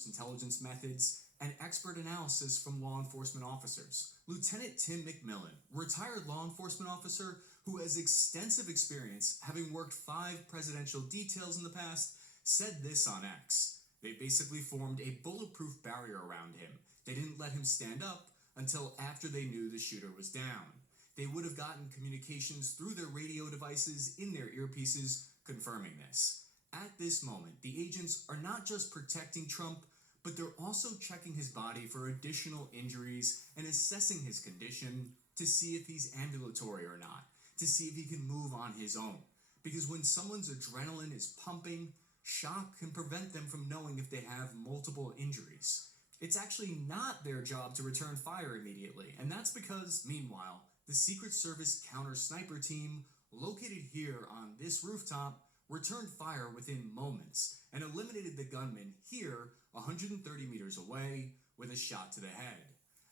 resource intelligence methods, and expert analysis from law enforcement officers. Lieutenant Tim McMillan, retired law enforcement officer who has extensive experience having worked 5 presidential details in the past, said this on X. They basically formed a bulletproof barrier around him. They didn't let him stand up until after they knew the shooter was down. They would have gotten communications through their radio devices in their earpieces confirming this. At this moment, the agents are not just protecting Trump, but they're also checking his body for additional injuries and assessing his condition to see if he's ambulatory or not, to see if he can move on his own. Because when someone's adrenaline is pumping, shock can prevent them from knowing if they have multiple injuries. It's actually not their job to return fire immediately, and that's because, meanwhile, the Secret Service counter-sniper team, located here on this rooftop, returned fire within moments and eliminated the gunman here 130 meters away with a shot to the head.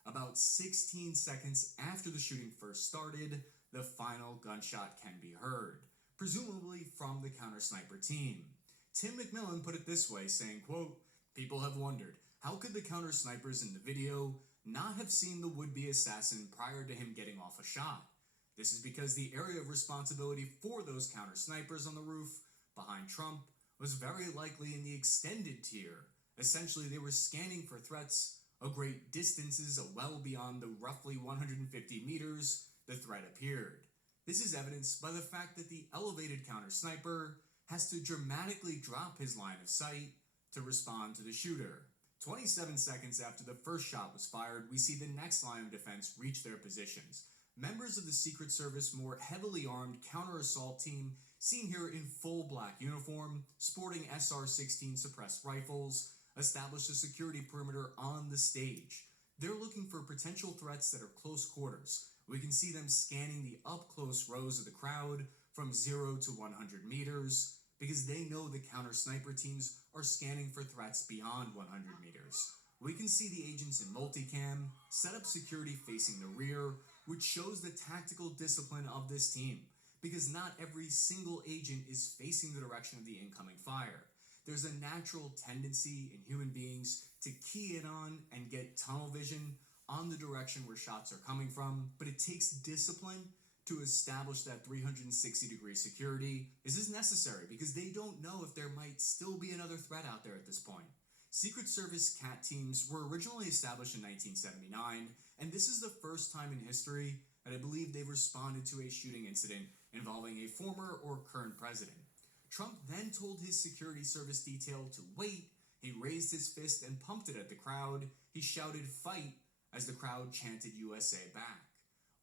About 16 seconds after the shooting first started, the final gunshot can be heard, presumably from the counter-sniper team. Tim McMillan put it this way, saying, quote, "People have wondered, how could the counter-snipers in the video not have seen the would-be assassin prior to him getting off a shot? This is because the area of responsibility for those counter-snipers on the roof behind Trump was very likely in the extended tier. Essentially, they were scanning for threats a great distances well beyond the roughly 150 meters the threat appeared. This is evidenced by the fact that the elevated counter-sniper has to dramatically drop his line of sight to respond to the shooter. 27 seconds after the first shot was fired, we see the next line of defense reach their positions. Members of the Secret Service more heavily armed counter-assault team, seen here in full black uniform, sporting SR-16 suppressed rifles, established a security perimeter on the stage. They're looking for potential threats that are close quarters. We can see them scanning the up-close rows of the crowd from 0 to 100 meters, because they know the counter-sniper teams are scanning for threats beyond 100 meters. We can see the agents in multicam set up security facing the rear, which shows the tactical discipline of this team, because not every single agent is facing the direction of the incoming fire. There's a natural tendency in human beings to key in on and get tunnel vision on the direction where shots are coming from, but it takes discipline to establish that 360-degree security. This is necessary because they don't know if there might still be another threat out there at this point. Secret Service CAT teams were originally established in 1979, and this is the first time in history that I believe they've responded to a shooting incident involving a former or current president. Trump then told his security service detail to wait. He raised his fist and pumped it at the crowd. He shouted "fight" as the crowd chanted USA back.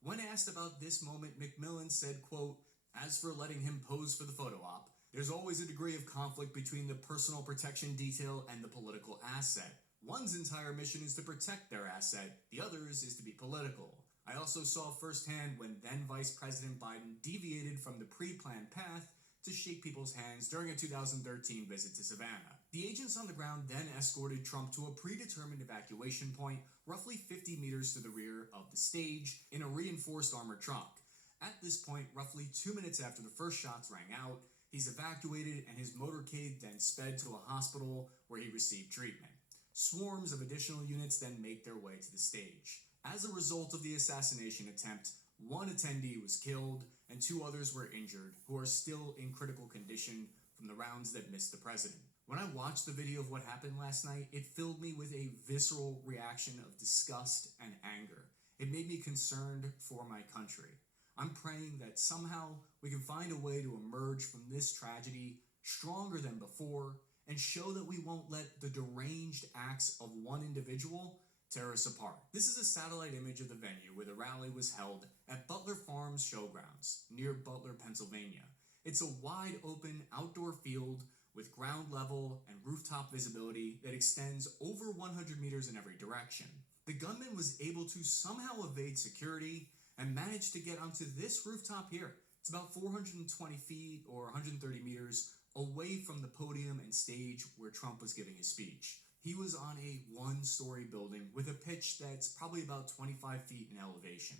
When asked about this moment, McMillan said, quote, "As for letting him pose for the photo op, there's always a degree of conflict between the personal protection detail and the political asset. One's entire mission is to protect their asset, the other's is to be political. I also saw firsthand when then Vice President Biden deviated from the pre-planned path to shake people's hands during a 2013 visit to Savannah. The agents on the ground then escorted Trump to a predetermined evacuation point roughly 50 meters to the rear of the stage in a reinforced armored truck. At this point, roughly 2 minutes after the first shots rang out, he's evacuated and his motorcade then sped to a hospital where he received treatment. Swarms of additional units then make their way to the stage. As a result of the assassination attempt, 1 attendee was killed and 2 others were injured who are still in critical condition from the rounds that missed the president. When I watched the video of what happened last night, it filled me with a visceral reaction of disgust and anger. It made me concerned for my country. I'm praying that somehow we can find a way to emerge from this tragedy stronger than before and show that we won't let the deranged acts of one individual tear us apart. This is a satellite image of the venue where the rally was held at Butler Farms Showgrounds near Butler, Pennsylvania. It's a wide open outdoor field with ground level and rooftop visibility that extends over 100 meters in every direction. The gunman was able to somehow evade security and managed to get onto this rooftop here. It's about 420 feet or 130 meters away from the podium and stage where Trump was giving his speech. He was on a 1-story building with a pitch that's probably about 25 feet in elevation.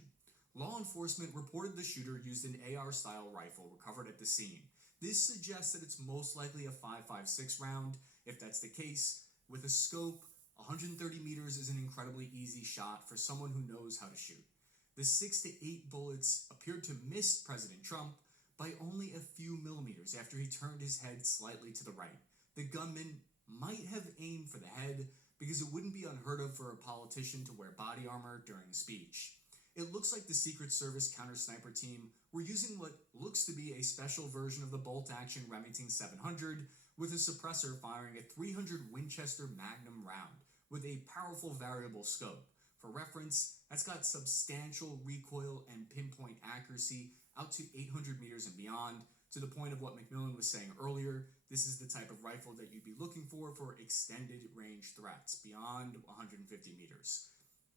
Law enforcement reported the shooter used an AR-style rifle recovered at the scene. This suggests that it's most likely a .556 round. If that's the case, With a scope, 130 meters is an incredibly easy shot for someone who knows how to shoot. The 6 to 8 bullets appeared to miss President Trump by only a few millimeters after he turned his head slightly to the right. The gunman might have aimed for the head because it wouldn't be unheard of for a politician to wear body armor during a speech. It looks like the Secret Service counter-sniper team were using what looks to be a special version of the bolt-action Remington 700 with a suppressor firing a 300 Winchester Magnum round with a powerful variable scope. For reference, that's got substantial recoil and pinpoint accuracy out to 800 meters and beyond. To the point of what McMillan was saying earlier, this is the type of rifle that you'd be looking for extended range threats beyond 150 meters.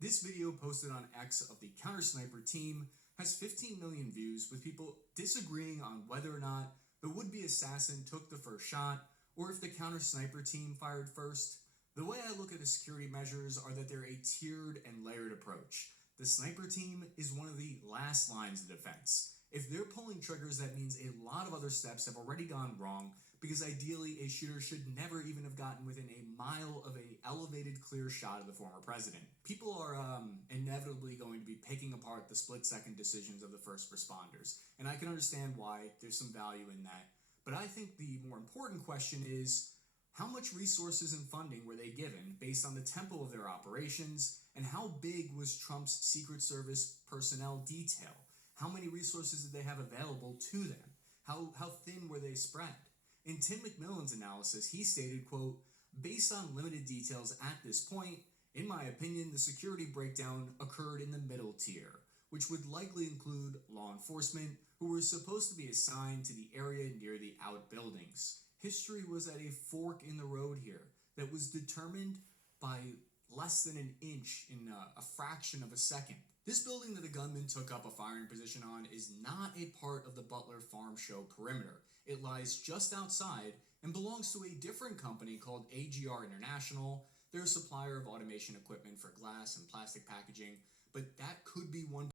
This video posted on X of the counter-sniper team has 15 million views, with people disagreeing on whether or not the would-be assassin took the first shot or if the counter-sniper team fired first. The way I look at the security measures are that they're a tiered and layered approach. The sniper team is one of the last lines of defense. If they're pulling triggers, that means a lot of other steps have already gone wrong, because ideally a shooter should never even have gotten within a mile of an elevated clear shot of the former president. People are inevitably going to be picking apart the split-second decisions of the first responders, and I can understand why there's some value in that. But I think the more important question is, how much resources and funding were they given based on the tempo of their operations, and how big was Trump's Secret Service personnel detail? How many resources did they have available to them? How thin were they spread? In Tim McMillan's analysis, he stated, quote, "Based on limited details at this point, in my opinion, the security breakdown occurred in the middle tier, which would likely include law enforcement who were supposed to be assigned to the area near the outbuildings. History was at a fork in the road here that was determined by less than an inch in a fraction of a second. This building that the gunman took up a firing position on is not a part of the Butler Farm Show perimeter. It lies just outside and belongs to a different company called AGR International. They're a supplier of automation equipment for glass and plastic packaging, but that could be one